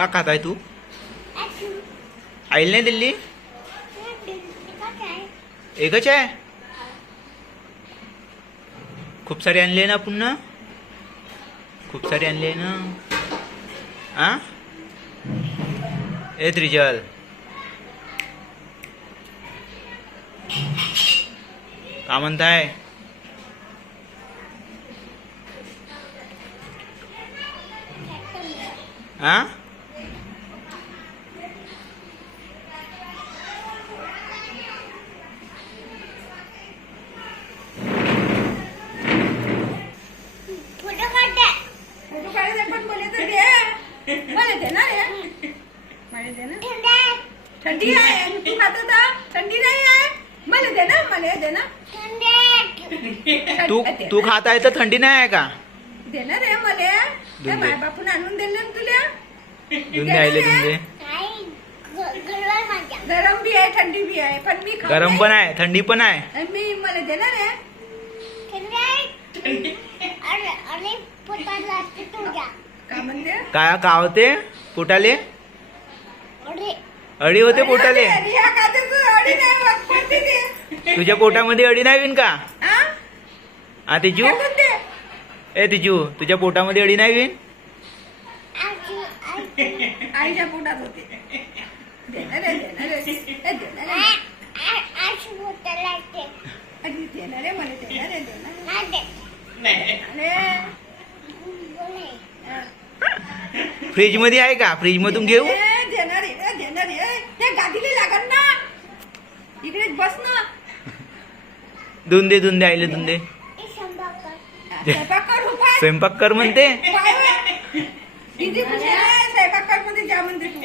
का खाताय तू? आईला नाही दिली? एकच आहे? खूप सारी आणली ना पुन्हा? खूप सारी आणली ना? आ ए त्रिजल, का म्हणताय? आ ठंडी आहे तू खातो ना? थंडी नाही आहे मला दे ना, मला दे ना. तू खात आहे तर थंडी नाही आहे का? देणार आहे मला. माय बापून आणून दिले ना तुला. दुंदे आले दुंदे. गरम बी आहे थंडी बी आहे पण मी गरम पण आहे थंडी पण आहे. मी मला देणार आहे. का म्हणते? काय का होते पोटाले? अडी होते पोटाले. तुझ्या पोटामध्ये अडी नाही विन का? आ तिजू, ए तिजू, तुझ्या पोटामध्ये अडी नाही विन? आईच्या पोटात होते. देणार आहे, देणार आहे, देणार आहे. देणार आहे मला, देणार आहे, देणार आहे. फ्रीज मध्ये आहे का? फ्रीज मधून घेऊ? देणार आहे, देणार आहे. त्या गादीला लागल ना, इकडेच बस ना. दुंदे दुंदे आले दुंदे. स्वयंपाक कर उपाय. स्वयंपाक कर म्हणते. किती खुशी आहे स्वयंपाक कर मध्ये जा म्हणते तू.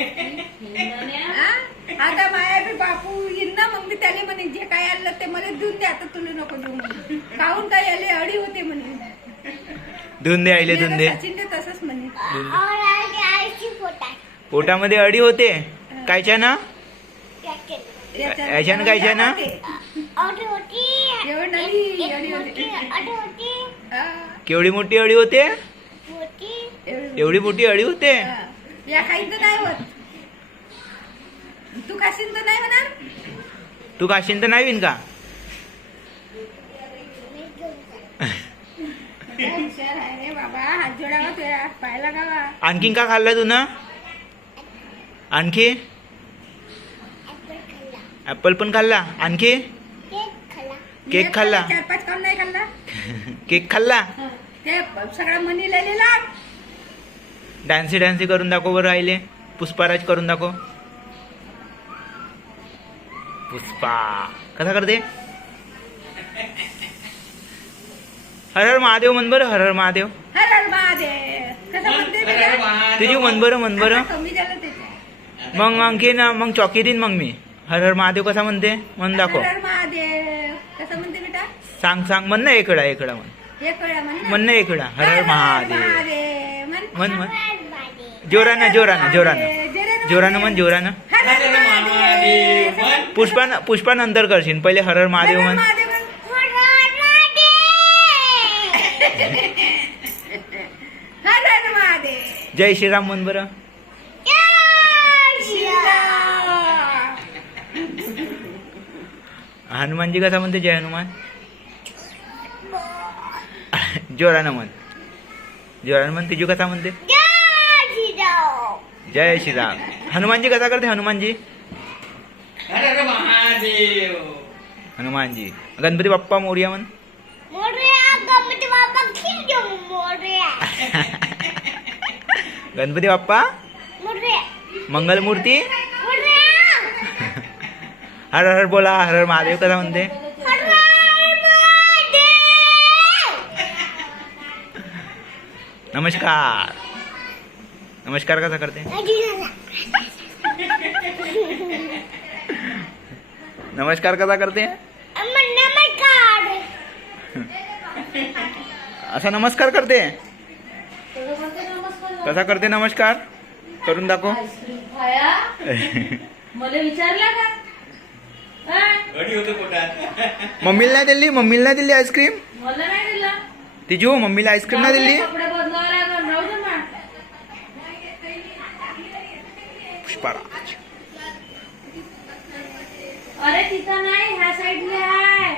आता माया बी बापू येईन ना मग मी त्याला म्हणे जे काय आणलं ते मला देऊन दे, आता तुला नको देऊ म्हणे. काहून काय आले अडी होते म्हणे. दुंदे आले दुंदे. सचिन तसंच म्हणे. पोटामध्ये अडी होते कायच्या ना? याच्या ना कायच्या ना? केवढी मोठी अडी होते? एवढी मोठी अडी होते. या काही तर नाही होत. तू खाशील तर नाही होणार. तू खाशील तर नाही विन का? हुशार आहे रे बाबा. हात जोडावा तुझ्या पायला गावा. आणखीन का खाल्ला तू ना? आणखी ऍपल पण खाल्ला. आणखी केक खाल्ला. 4-5 काम नाही खाल्ला. केक खाल्ला. ते सगळं मनी लिहिलेला. डान्सी डान्सी करून दाखव बरं. राहिले पुष्पाराज करून दाखव. पुष्पा कसा करते? हर हर महादेव म्हण बरं. हर हर महादेव. हर हर महादेव कसं म्हणते तुझी म्हण बरं, म्हण बरं. कमी झालं त्याच्या. मग आणखीन मग चॉकी देईन मग मी. हर हर महादेव कसा म्हणते म्हण दाखव. हर हर महादेव कसं म्हणते बेटा? सांग सांग म्हण ना. एकडा एकडा म्हण. हे कळलं म्हण ना एकडा. हर हर महादेव म्हण म्हण. जोरानं जोरानं जोरानं जोरानं म्हण. जोरानं. पुष्पा नंतर करशील. पहिले हर हर महादेव म्हण. हर हर महादेव. जय श्रीराम म्हण बरं. हनुमानजी कसा म्हणते? जय हनुमान. जोरानं म्हण. जोरानं म्हण. तिजू कसा म्हणते? जय श्रीराम. हनुमानजी कसा करते? हनुमानजी. हनुमानजी. गणपती बाप्पा मोरया म्हण. गणपती बाप्पा मंगलमूर्ती. हर हर बोला. हर हर महादेव कसा म्हणते? नमस्कार. नमस्कार कसा करते? नमस्कार कसा करते? असा नमस्कार करते. कसा करते नमस्कार? करून दाखव. मला विचारला का? मम्मीला नाही दिली? मम्मीला नाही दिली आईस्क्रीम? मला नाही दिला. तिजू मम्मीला आईस्क्रीम नाही दिली? कपडे बदलावं लागेल. राहू दे मग. पुष्पराज. अरे तिथं नाही ह्या साईडला आहे.